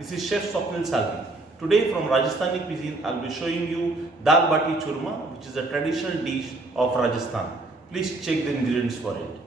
This is Chef Swapnil Salvi. Today from Rajasthani cuisine, I'll be showing you Dal Bati Churma, which is a traditional dish of Rajasthan. Please check the ingredients for it.